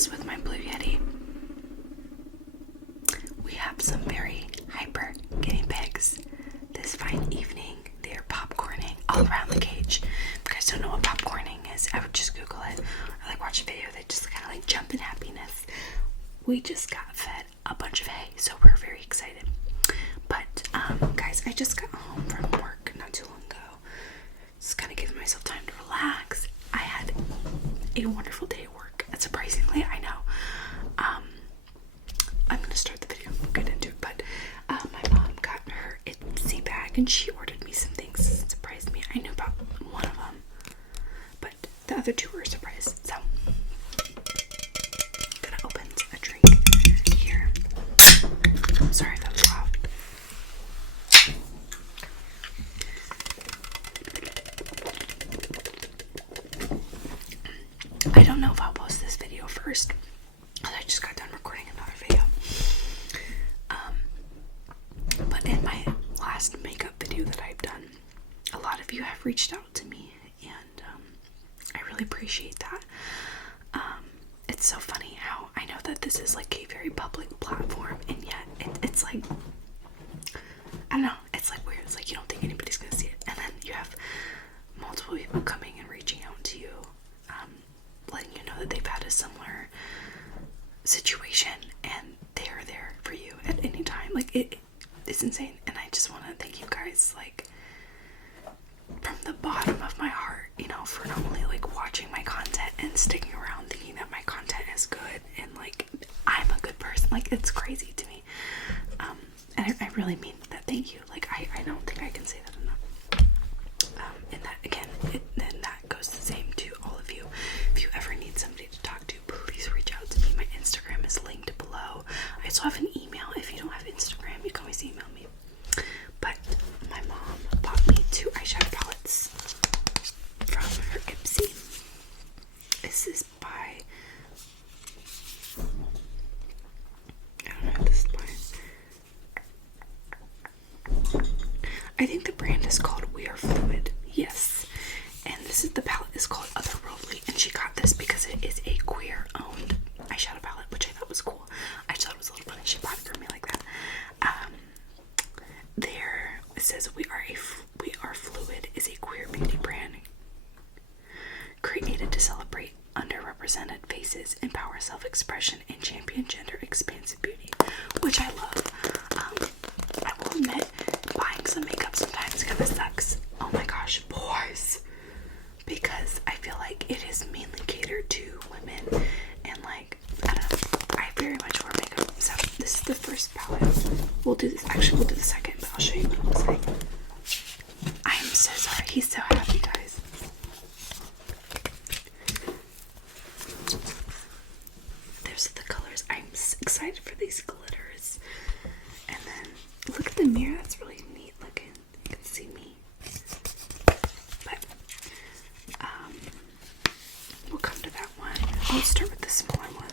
this with my Blue Yeti. We have some very hyper guinea pigs this fine evening. They're popcorning all around the cage. If you guys don't know what popcorning is, I would just Google it or like watch a video. They just kind of like jump in happiness. We just got fed a bunch of hay, so we're very excited. But guys, I just got home from work not too long ago. Just kind of giving myself time to relax. I had a wonderful day at work. Surprisingly, I know. I'm gonna start the video. We'll get into it. But my mom got her Etsy bag, and she ordered me some things. It surprised me. I knew about one of them, but the other two were a surprise. So I'm gonna open a drink here. Sorry if that was loud. I don't know if I'll post this video first, because I just got done recording another video. But in my last makeup video that I've done, a lot of you have reached out to me, and I really appreciate that. It's so funny how I know that this is like a very public platform, and yet it's like, I don't know, it's like weird. It's like you don't think anybody's gonna see it, and then you have multiple people coming and reaching out to you, letting you know that they've had a similar situation and they're there for you at any time. Like it's insane, and I just want to thank you guys, like, from the bottom of my heart, you know, for not only like watching my content and sticking around thinking that my content is good and like I'm a good person. Like, it's crazy to me, and I really mean that. Thank you. Like, I don't think I can say that enough. And that again, then that goes the same to all of you. If you ever need somebody to talk to, please reach out to me. My Instagram is linked below. I also have an email. If you don't have Instagram, you can always email me. But my mom bought me 2 eyeshadow palettes from her Etsy. This is by, I don't know who this is by. I think the brand is called We Are Fluid. Yes. And this is, the palette is called Otherworldly, and she got this because it is a queer owned eyeshadow palette, which I thought was cool. I just thought it was a little funny. She bought it for me like that. There it says We Are Fluid is a queer beauty brand created to celebrate underrepresented faces, empower self-expression, and champion gender expansive beauty, which I love. I will admit, buying some makeup sometimes kind of sucks. Oh my gosh, boys, because I feel like it is mainly catered to women, and like, I don't know, I very much wear makeup. So this is the first palette. We'll do this, actually we'll do the second, but I'll show you what it looks like. I'm so sorry, he's so happy, guys. There's the colors. I'm excited for these glitters. And then look at the mirror, that's really neat looking. You can see me. But we'll come to that one. I'll start with the smaller one.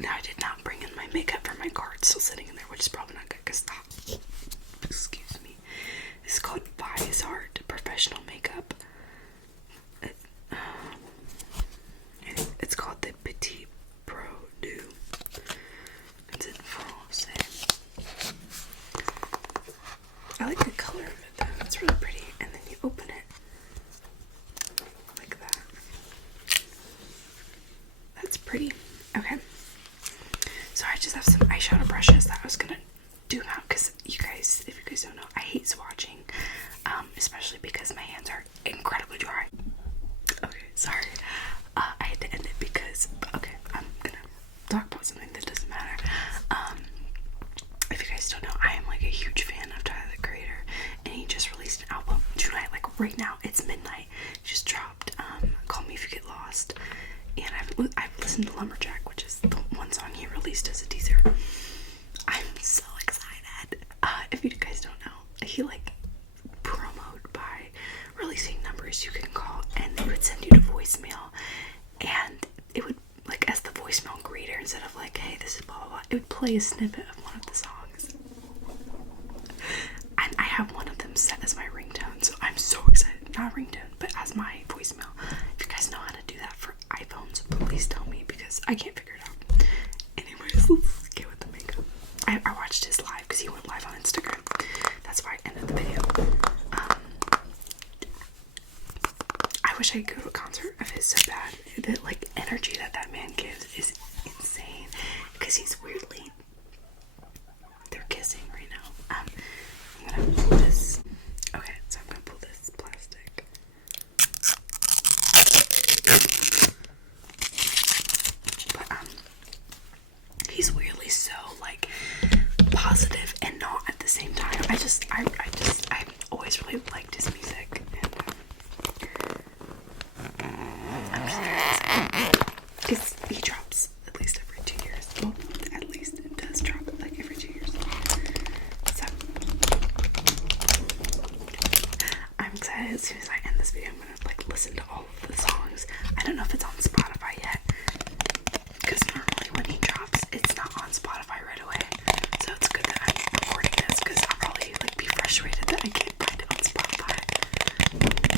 Now, I did not bring in my makeup for my car. It's still sitting in there, which is probably not good because excuse me. This is called Art Professional Makeup. It's called the Petit Produit. It's in Francais. I like the color of it though. It's really pretty. And then you open it like that. That's pretty. Okay. So I just have some eyeshadow brushes that I was gonna do now, because you guys, if you guys don't know, I hate swatching, especially because my hands are incredibly dry. Okay, sorry. I had to end it because, okay, I'm gonna talk about something that doesn't matter. If you guys don't know, I am like a huge fan of Tyler, the Creator, and he just released an album tonight, like right now. It's midnight. He just dropped Call Me If You Get Lost, and I've listened to Lumberjack, which is the one song he released as a teaser. I'm so excited. If you guys don't know, he like promoted by releasing numbers you can call, and they would send you to voicemail, and it would, like, as the voicemail greeter, instead of like, hey, this is blah blah blah, it would play a snippet of one of the songs. And I have one of them set as my ringtone, so I'm so excited. Not ringtone, but as my voicemail. If you guys know how to do that for iPhones, please tell me, because I can't figure it out. Anyways, let's get with the makeup. I watched his live because he went live on Instagram. That's why I ended the video. I wish I could go to a concert of his so bad. The like energy that man gives is insane. Because he's weirdly, they're kissing right now. I'm gonna pull this. Okay, so I'm gonna pull this plastic. But he's weirdly so like positive and not at the same time. I always really liked his music, and he drops at least every 2 years. Well, at least it does drop like every 2 years. So I'm excited. As soon as I end this video, I'm gonna like listen to all of the songs. I don't know if it's on Spotify yet, because normally when he drops, it's not on Spotify right away. So it's good that I'm recording this, because I'll probably like be frustrated that I can't find it on Spotify.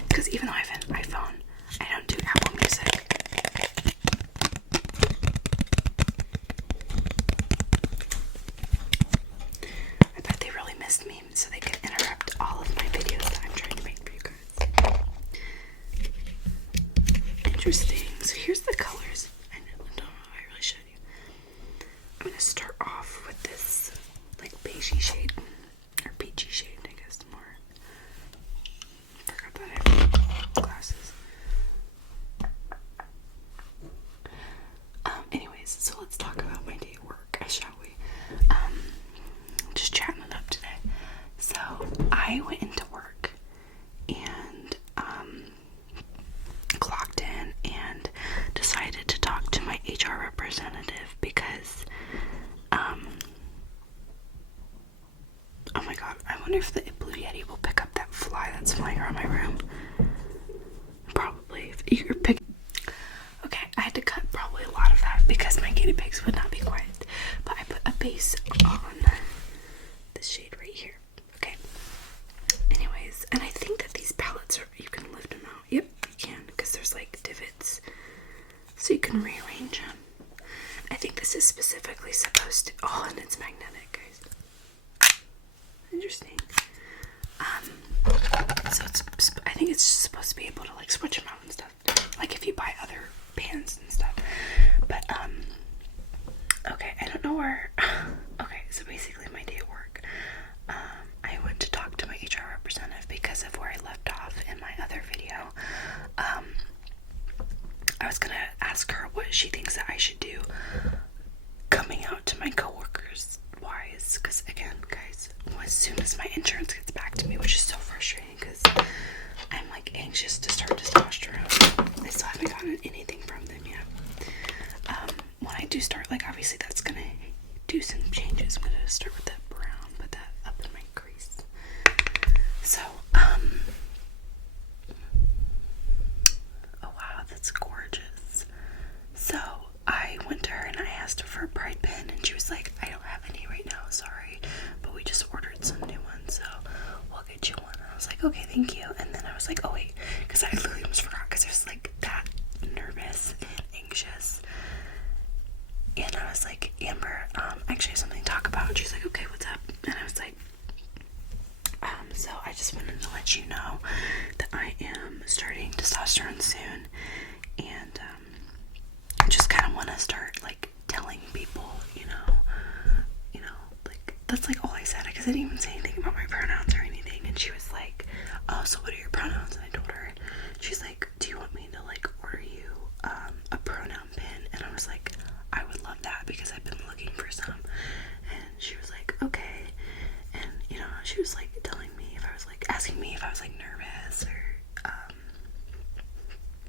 Because even though I have an iPhone, I don't do Apple Music. I bet they really missed me, so they could interrupt all of my videos that I'm trying to make for you guys. Interesting. So here's the colors. I don't know if I really showed you. I'm gonna start off with this like beigey shade, or peachy shade, I guess more. Forgot that I have glasses. Anyways, so let's talk about my day at work, shall we? Just chatting it up today. So I went into work and clocked in and decided to talk to my HR representative because oh my god, I wonder if the Blue Yeti will pick up that fly that's flying around my room. Probably. If you're picking. Okay, I had to cut probably a lot of that because my guinea pigs would not be quiet. But I put a base on this shade right here. Okay. Anyways, and I think that these palettes are, you can lift them out. Yep, you can, because there's like divots. So you can rearrange them. I think this is specifically supposed to, oh, and it's magnetic, guys. Interesting. So it's, I think it's supposed to be able to like switch them out and stuff. Like if you buy other pans and stuff. But, okay, I don't know where, okay, so basically my day at work, I went to talk to my HR representative because of where I left off in my other video. I was gonna ask her what she thinks that I should do coming out to my coworkers wise, because again, guys, as soon as my insurance gets back to me, which is so frustrating because I'm like anxious to start testosterone. I still haven't gotten anything from them yet. When I do start, like obviously that's gonna do some changes. I'm gonna start with that brown, put that up in my crease. So, oh wow, that's gorgeous. So I went to her and I asked her for a Pride pin, and she was like, I don't have any right now, sorry, but we just ordered some new ones, so we'll get you one. I was like, okay, thank you. And then I was like, oh wait, because I literally almost forgot, because I was like that nervous and anxious. And I was like, Amber, actually have something to talk about. And she's like, okay, what's up? And I was like, so I just wanted to let you know that I am starting testosterone soon, and I just kind of want to start like telling people, you know, like that's like all I said, because I didn't even say anything about my pronouns or anything. And she was like, oh, so what are your pronouns? And I told her, and she's like, do you want me to like order you a pronoun pin? And I was like, I would love that because I've been looking for some. And she was like, okay. And you know, she was like telling me if I was like asking me if I was like nervous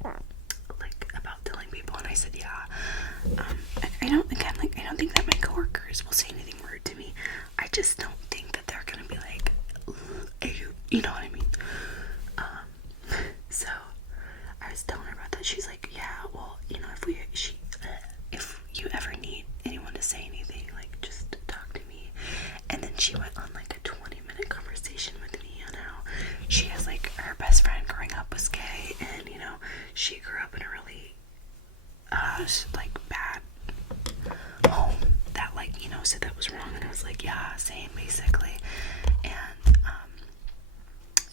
or like about telling people, and I said yeah. I don't think that my coworkers will say anything rude to me. I just don't think that they're gonna be like, you know what I mean. So I was telling her about that. She's like, yeah, well, you know, if you ever need anyone to say anything, like just talk to me. And then she went on like a 20-minute conversation with me on how she has like her best friend growing up was gay, and you know, she grew up in a really like bad said that was wrong, and I was like, yeah, same, basically. And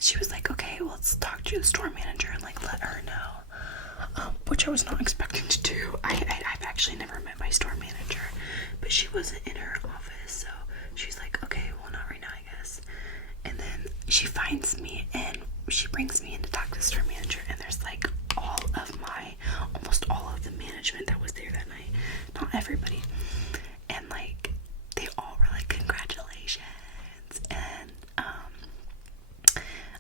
she was like, okay, well, let's talk to the store manager and like let her know, which I was not expecting to do. I've actually never met my store manager, but she wasn't in her office, so she's like, okay, well, not right now, I guess. And then she finds me and she brings me in to talk to the store manager, and there's like almost all of the management that was there that night, not everybody, and like they all were like, congratulations. And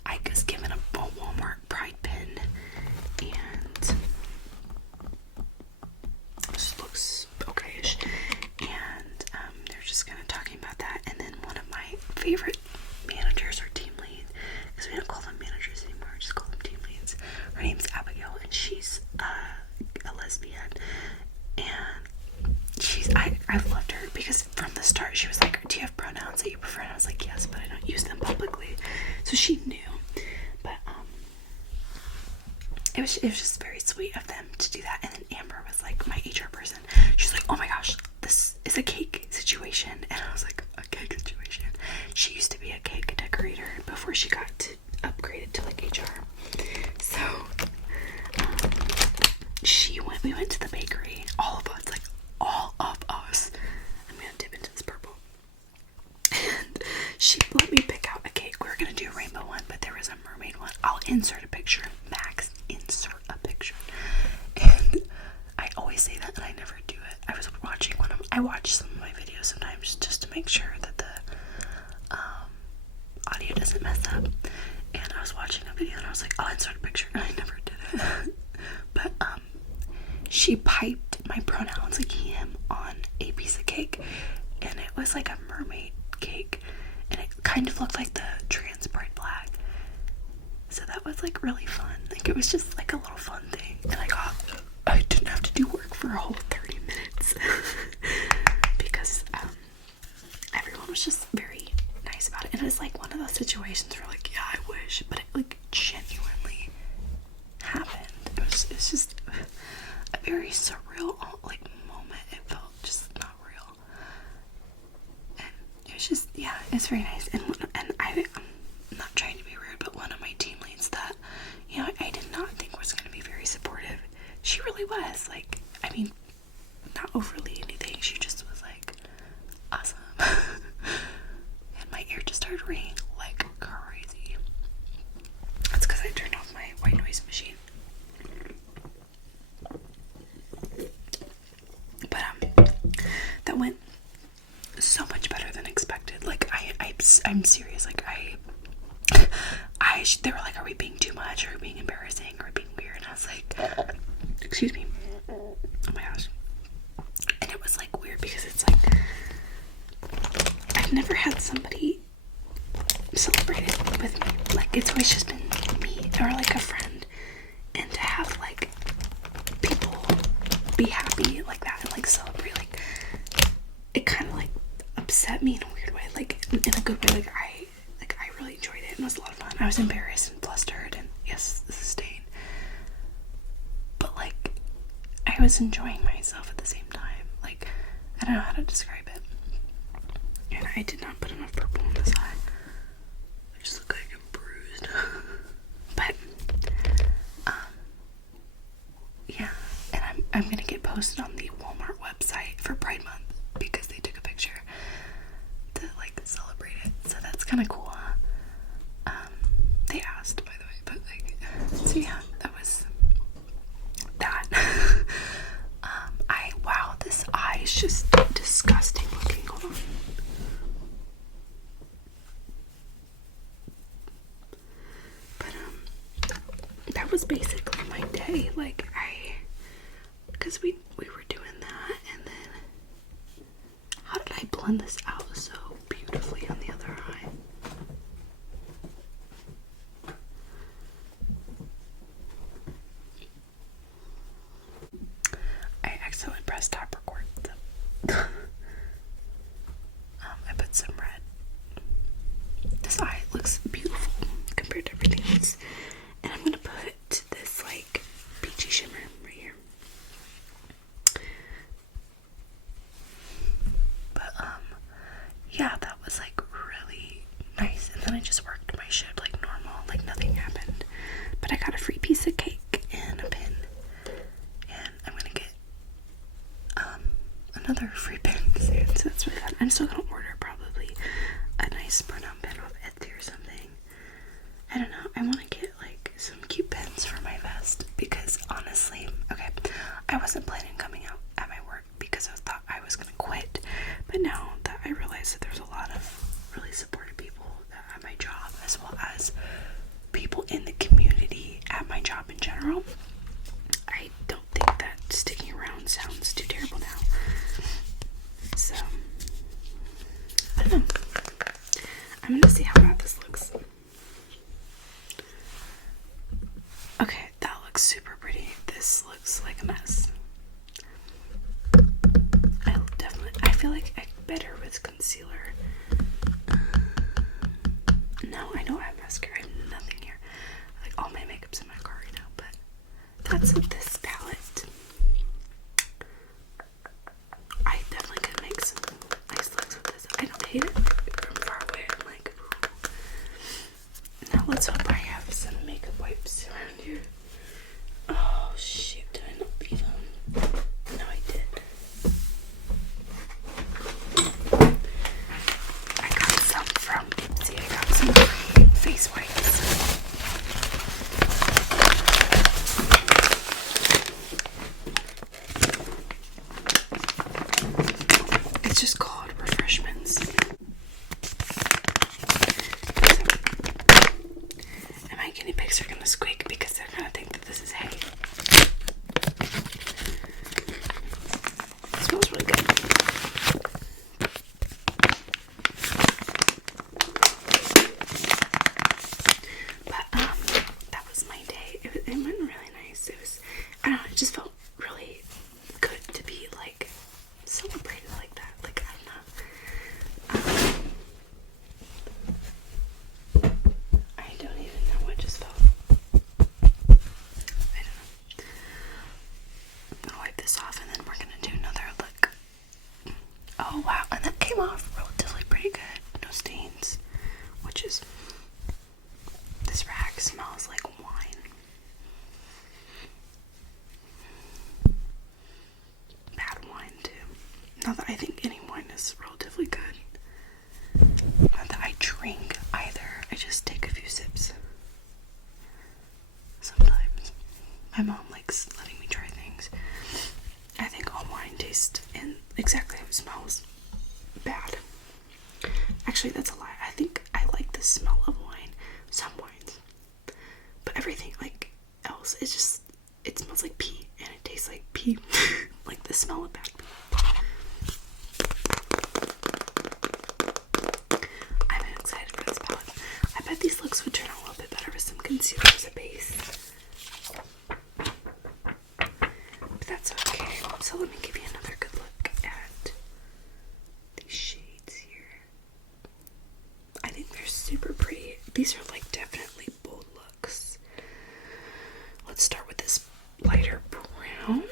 I was given a Walmart Pride pin, and this looks okayish, and they're just kind of talking about that. And then one of my favorite managers or team leads, because we don't call them managers anymore, we just call them team leads, her name's Abigail, and she's a lesbian, and I've loved her because from the start she was like, do you have pronouns that you prefer? And I was like, yes, but I don't use them publicly. So she knew. But it was just very sweet of them to do that. And then Amber was like, my HR person, she's like, oh my gosh, this is a cake situation. And I was like, a cake situation? She used to be a cake decorator before she got upgraded to like HR. So we went to the bakery, all of us. I'm gonna dip into this purple. And she let me pick out a cake. We were gonna do a rainbow one, but there was a mermaid one. I'll insert a picture. Max, insert a picture. And I always say that and I never do it. I watch some of my videos sometimes just to make sure that the audio doesn't mess up. And I was watching a video and I was like, I'll insert a picture, and I never did it. But she piped my pronouns like him on a piece of cake, and it was like a mermaid cake, and it kind of looked like the trans pride flag. So that was like really fun. Like it was just like a little fun thing, and I didn't have to do work for a whole 30 minutes because everyone was just very nice about it. And it was like one of those situations where like, yeah, I wish, but it like genuinely happened. It's just a very surreal like moment. It felt just not real, and it was just, yeah, it's very nice. And I'm not trying to be rude, but one of my team leads that, you know, I did not think was going to be very supportive, she really was. Like, I mean, not overly anything, she just was like awesome. And my ear just started ringing like crazy. That's because I turned off my white noise machine. But that went so much better than expected. Like I'm serious. Like they were like, are we being too much? Are we being embarrassing? Are we being weird? And I was like, excuse me. Oh my gosh. And it was like weird because it's like I've never had somebody celebrate it with me. Like it's always just been me or like a friend, and to have like people be happy like that and like celebrate, like it kind of like upset me in a weird way, like in a good way. Like I really enjoyed it, and it was a lot of fun. I was embarrassed and flustered, and yes, this is stain, but like I was enjoying myself at the same time. Like I don't know how to describe it. And I did not put enough purple on this eye. I just look like I'm bruised. But yeah, and I'm gonna get posted on the Walmart website for Pride Month because they took a picture to like celebrate it. So that's kind of cool, huh? They asked, by the way, but like, so yeah, that was that. Wow, this eye is just disgusting looking. Hold on. But that was basically my day. Like because we were doing that, and then how did I blend this out so beautifully on the other eye? I accidentally pressed stop record. I put some red. This eye looks beautiful compared to everything else. And I'm gonna put this like peachy shimmer right here. But another free pen. So that's really fun. I'm still gonna order probably a nice pronoun pen off Etsy or something. I don't know. I want to get like some cute pens for my vest because honestly, okay, I wasn't planning on coming out at my work because I thought I was gonna quit. But now that I realize that there's a lot of really supportive people at my job, as well as people in the community at my job in general, I don't think that sticking around sounds too terrible now. So, I don't know. I'm gonna see how bad this looks. Okay, that looks super pretty. This looks like a mess. I feel like I better with concealer. No, I know I have mascara. I have nothing here. Like, all my makeup's in my car right now, but that's with this palette. I definitely could make some nice looks with this. I don't hate it from far away. I'm like, ooh. Now let's hope I have some makeup wipes around here. Oh shoot, did I not leave them? No, I did. I got some from Ipsy. I got some face wipes. It's just called refreshments. And my guinea pigs are gonna squeak because they're gonna think that this is hay. It smells really good. But that was my day. It went really nice. It was, I don't know, it just felt really good to be like celebrated like that. Like, I don't know. I don't even know what just felt. I don't know. I'm gonna wipe this off and then we're gonna do another look. Oh wow, and that came off relatively pretty good. No stains. Which is, this rag smells like wine. Bad wine too. Not that I think any wine is relatively good. Not that I drink either. I just take a few sips. Sometimes. My mom likes letting me try things. I think all wine tastes and exactly how it smells bad. Actually, that's a lie. I think I like the smell of wine. Some wines. But everything like else, it's just, it smells like pee and it tastes like pee. Like the smell of bad pee. I'm excited for this palette. I bet these looks would turn out a little bit better with some concealer as a base. But that's okay. So let me give you another good look at these shades here. I think they're super pretty. These are like definitely bold looks. Let's start with this lighter brown.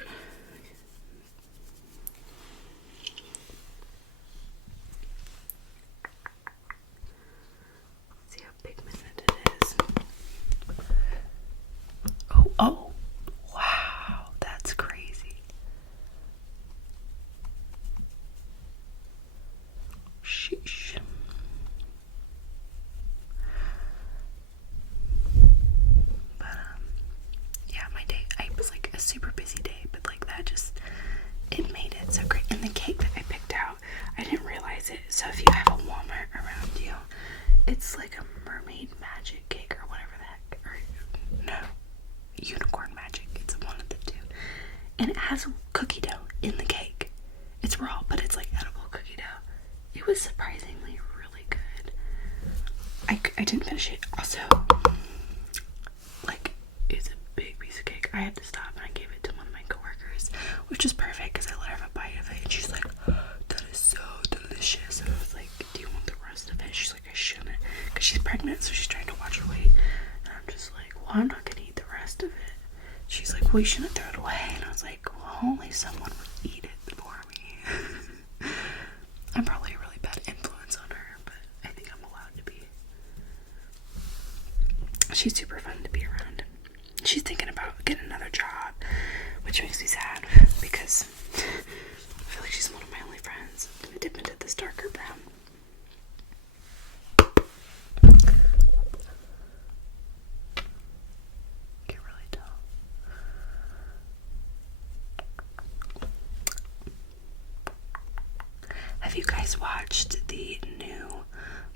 See how pigmented it is. Oh, wow, that's crazy. Sheesh. But yeah, my day, it was like a super busy day, but like that just, it made it so great. And the cake that I picked out, I didn't realize it. So if you have a Walmart around you, it's like a mermaid magic cake or whatever the heck, or no, unicorn magic. It's one of the two. And it has cookie dough in the cake. It's raw, but it's like edible cookie dough. It was surprisingly really good. I didn't finish it. Also, like, it's a big piece of cake. I had to stop and I gave it to one of my coworkers, which is perfect because I let her have a bite of it. And she's like, that is so delicious. And I was like, do you want the rest of it? She's like, I shouldn't. Because she's pregnant, so she's trying to watch her weight. And I'm just like, well, I'm not going to eat the rest of it. She's like, well, you shouldn't throw it away. And I was like, well, only someone would eat it for me. I'm probably a really bad influence on her, but I think I'm allowed to be. She's super fun to be around. She's thinking about getting another job, which makes me sad because I feel like she's one of my only friends. I'm gonna dip into this darker brown. Can't really tell. Have you guys watched the new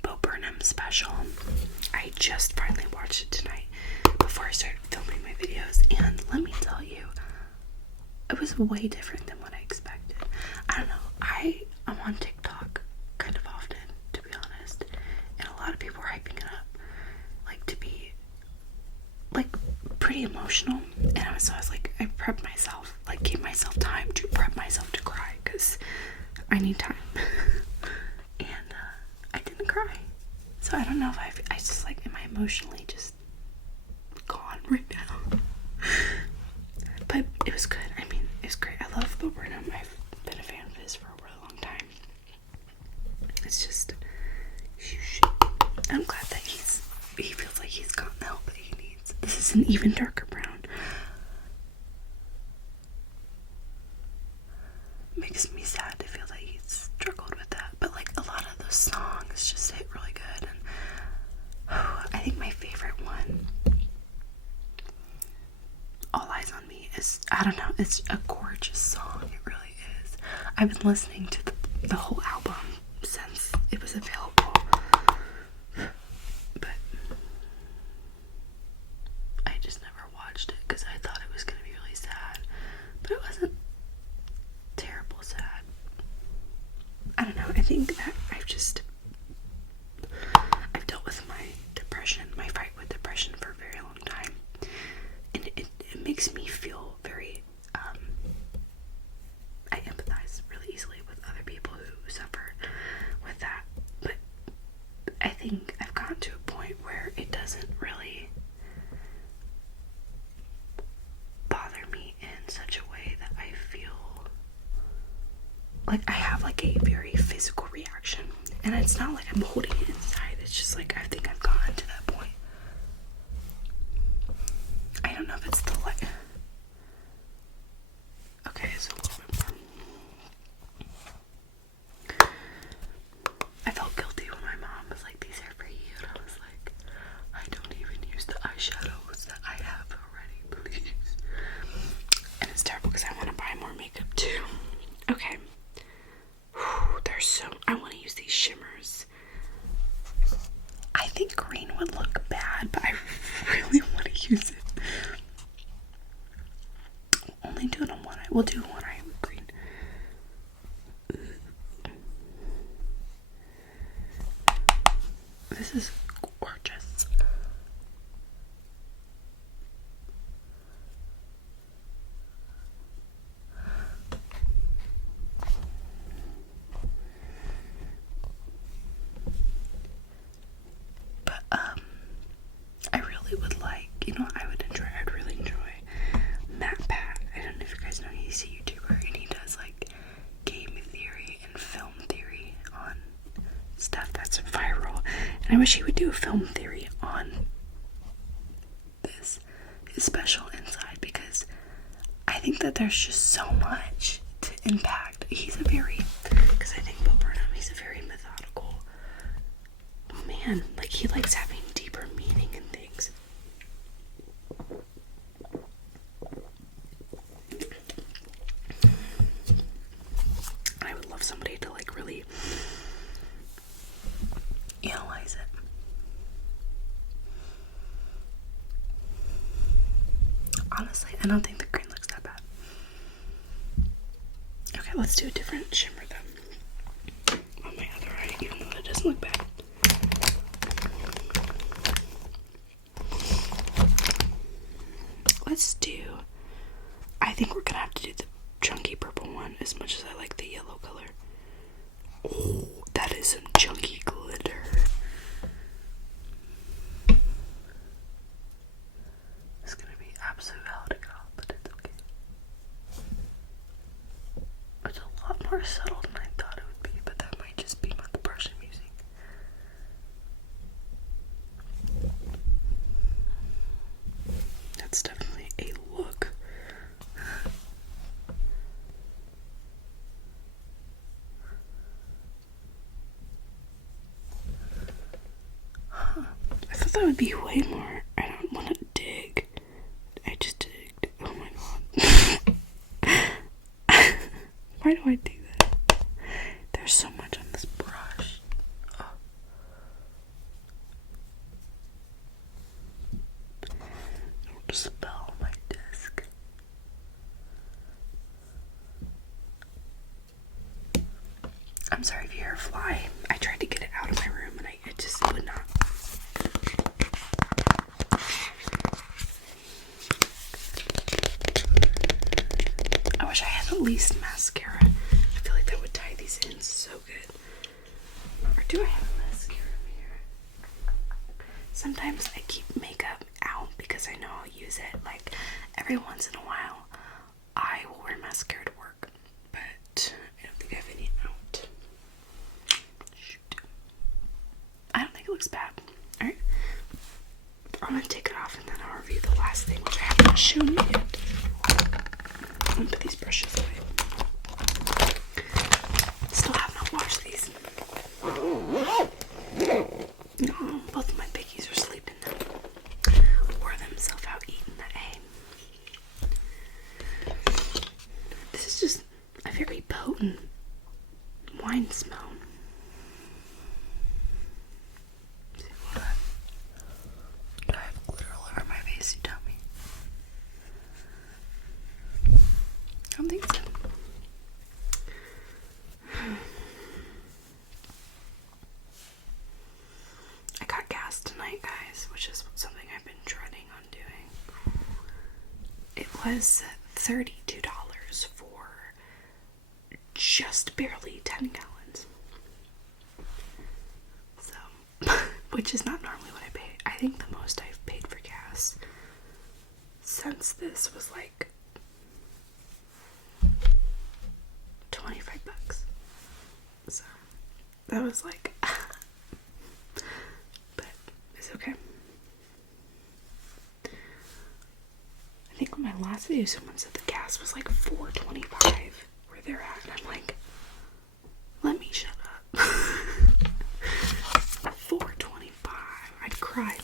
Bo Burnham special? I just finally watched it tonight before I started filming my videos, and let me tell you, it was way different than what I expected. I don't know, I'm on TikTok kind of often, to be honest, and a lot of people are hyping it up, like, to be, like, pretty emotional, and I was like, I prepped myself, like, gave myself time to prep myself to cry, because I need time, and, I didn't cry, so I don't know if I just, like, am I emotionally just gone right now? But it was good. I mean, it was great. I love Bo Burnham. I've been a fan of his for a really long time. It's just, I'm glad that he feels like he's gotten the help that he needs. This is an even darker brown. Makes me sad to feel that he's struggled with that. But like a lot of those songs just hit really good. And I think my favorite one, All Eyes on Me, is, I don't know, it's a gorgeous song. It really is. I've been listening to the whole album since it was available, but I just never watched it because I thought it was going to be really sad, but it wasn't terrible sad. I don't know, I think that I've dealt with my depression, my fight with depression for a very long time, and it makes me feel very, I empathize really easily with other people who suffer with that, but I think I've gotten to a point where it doesn't really bother me in such a way that I feel like I have like a very physical reaction, and it's not like I'm holding it inside, it's just like I think I've gotten to that point. I don't know if it's the light. Okay, so a little bit more. I felt guilty when my mom was like, these are for you, and I was like, I don't even use the eyeshadows that I have already, please. And it's terrible because I want to buy more makeup too. Okay. I want to use these shimmers. I think green would look bad, but I really want to use it. Only do it on one eye. We'll do one eye with green. This is gorgeous. But I really would like, I'd really enjoy Matt Pat. I don't know if you guys know, he's a YouTuber and he does like game theory and film theory on stuff that's viral. And I wish he would do a film theory on this, his special inside, because I think that there's just so much to impact. Because I think Bo Burnham, he's a very methodical man. Like, he likes having deeper meaning in things. I would love somebody to like really analyze it. Honestly, I don't think the green looks that bad. Okay, let's do a different shimmer then. On my other eye, even though it doesn't look bad. I think we're gonna have to do the chunky purple one, as much as I like the yellow color. Oh, that is some chunky glitter. It's gonna be absolute hell to get off, but it's okay. It's a lot more subtle than I thought it would be, but that might just be the brush I'm using. That's definitely a look. thought it would be way more. I don't want to dig. I just digged. Oh my god. Why do I do that? There's so much on this brush. Oh. Don't spell my disc. I'm sorry if you hear a fly. I tried to get it out of my room and it just would not. I wish I had at least mascara. I feel like that would tie these in so good. Or do I have mascara here? Sometimes I keep makeup out because I know I'll use it. Like every once in a while, I will wear mascara to work, but I don't think I have any out. Shoot. I don't think it looks bad. Alright. I'm gonna take it off and then I'll review the last thing, which I haven't shown you yet. I'm gonna put these brushes away. Still have not washed these. No, both of my piggies are sleeping now. Wore themselves out eating the hay. This is just a very potent wine smell. See what? Do I have glitter all over my face, you tell me? I don't think so. I got gas tonight, guys, which is something I've been dreading on doing. It was $32 for just barely 10 gallons. So, which is not normally what I pay. I think the most I've paid for gas since this was like $25. So, that was like, but it's okay. I think on my last video, someone said the gas was like $4.25 where they're at, and I'm like, let me shut up. $4.25. I'd cry.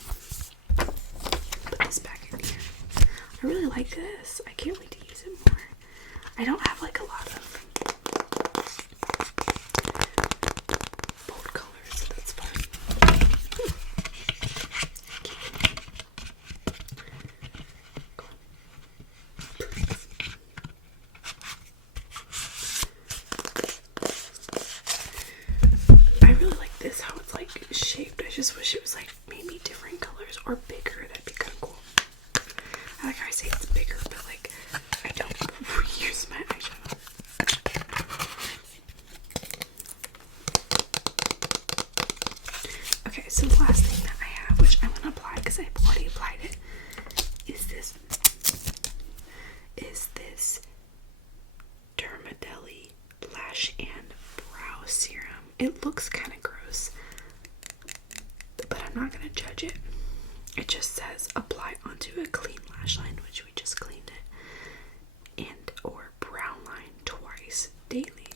Put this back in here. I really like this. I can't wait to use it more. I don't have like a lot of bold colors, so that's fun. I really like this, how it's like shaped. I just wish it was like maybe different colors or bigger. That'd be kind of cool. I like how I say it's bigger, but like I don't reuse my eyeshadow. Okay, so the last thing that I have, which I'm gonna apply because I've already applied it, is this Dermadelli Lash and Brow Serum. It looks kind of gross, but I'm not gonna judge it. It just says apply onto a clean lash line, which we just cleaned it, and or brow line twice daily.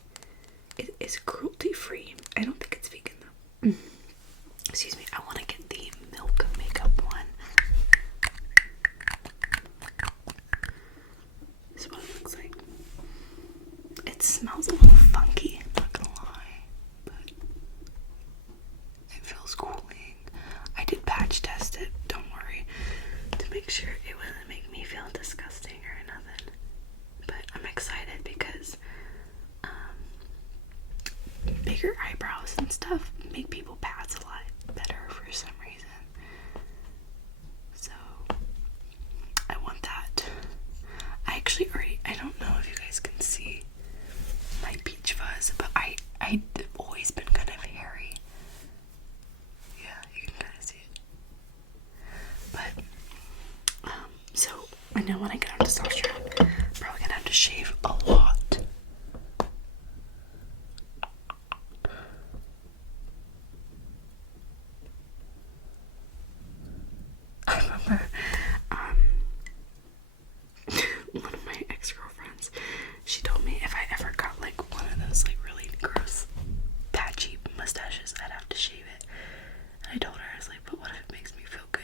It is cruelty free. I don't think it's vegan though. Excuse me. I want to get the milk makeup one. This is what it looks like. It smells a little funky, I'm not gonna lie, but it feels cooling. I did patch test it, don't worry, to make sure it wouldn't make me feel disgusting or nothing. But I'm excited because bigger eyebrows and stuff make people pass a lot better for some reason. So I want that. I actually already, I don't know if you guys can see my peach fuzz, but I've always been kind of hairy. Yeah, you can kind of see it. But so I know when I get onto testosterone, I'm probably gonna have to shave a lot. I remember one of my ex-girlfriends, she told me if I ever got like one of those like really gross patchy mustaches, I'd have to shave it. And I told her, I was like, but what if it makes me feel good?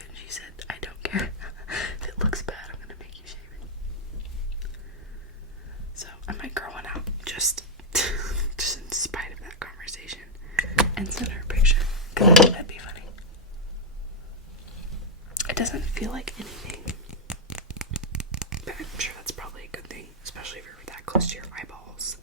close to your eyeballs.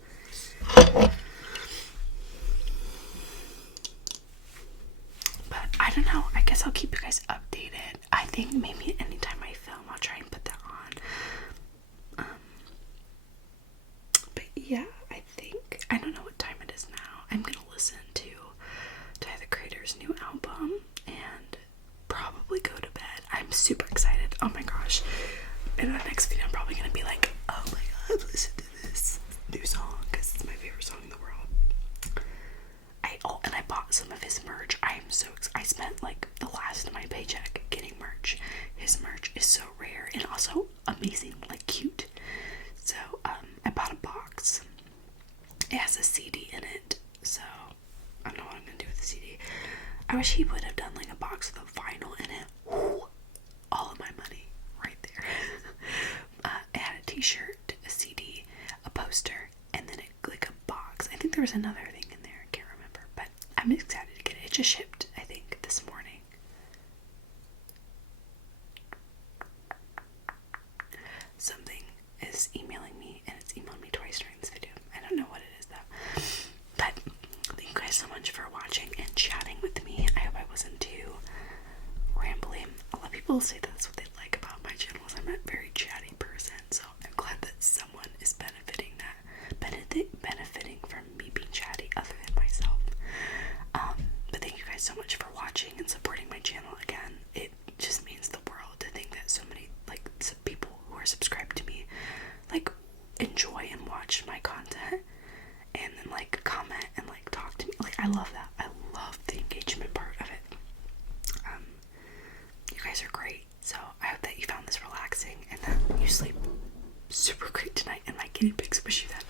But I don't know. I guess I'll keep you guys updated. I think maybe anytime I film, I'll try and put that on. But yeah, I don't know what time it is now. I'm gonna listen to Tyler the Creator's new album and probably go to bed. I'm super excited. Oh my gosh. In the next video, I'm probably gonna be like, oh my god, listen to this new song because it's my favorite song in the world. And I bought some of his merch. I spent like the last of my paycheck getting merch. His merch is so rare and also amazing, like cute. So I bought a box. It has a CD in it, so I don't know what I'm gonna do with the CD. I wish he would have done like a box with a vinyl in it. Ooh, all of my money right there. It had a t-shirt, a CD, a poster, and then like a box. I think there was another thing in there. I can't remember, but I'm excited to get it. It just shipped, I think, this morning. Something is emailing me, and it's emailed me twice during this video. I don't know what it is though. But thank you guys so much for watching and chatting with me. I hope I wasn't too rambling. A lot of people say that's what they like about my channels. I'm a very chatty person, so I'm glad that someone is benefiting from me being chatty other than myself. But thank you guys so much for watching and supporting my channel again. It just means the world to think that so many some people who are subscribed to me like enjoy and watch my content and then like comment and like talk to me. Like I love that. I love the engagement part of it. You guys are great. So I hope that you found this relaxing and that you sleep super great tonight and my guinea pigs wish you that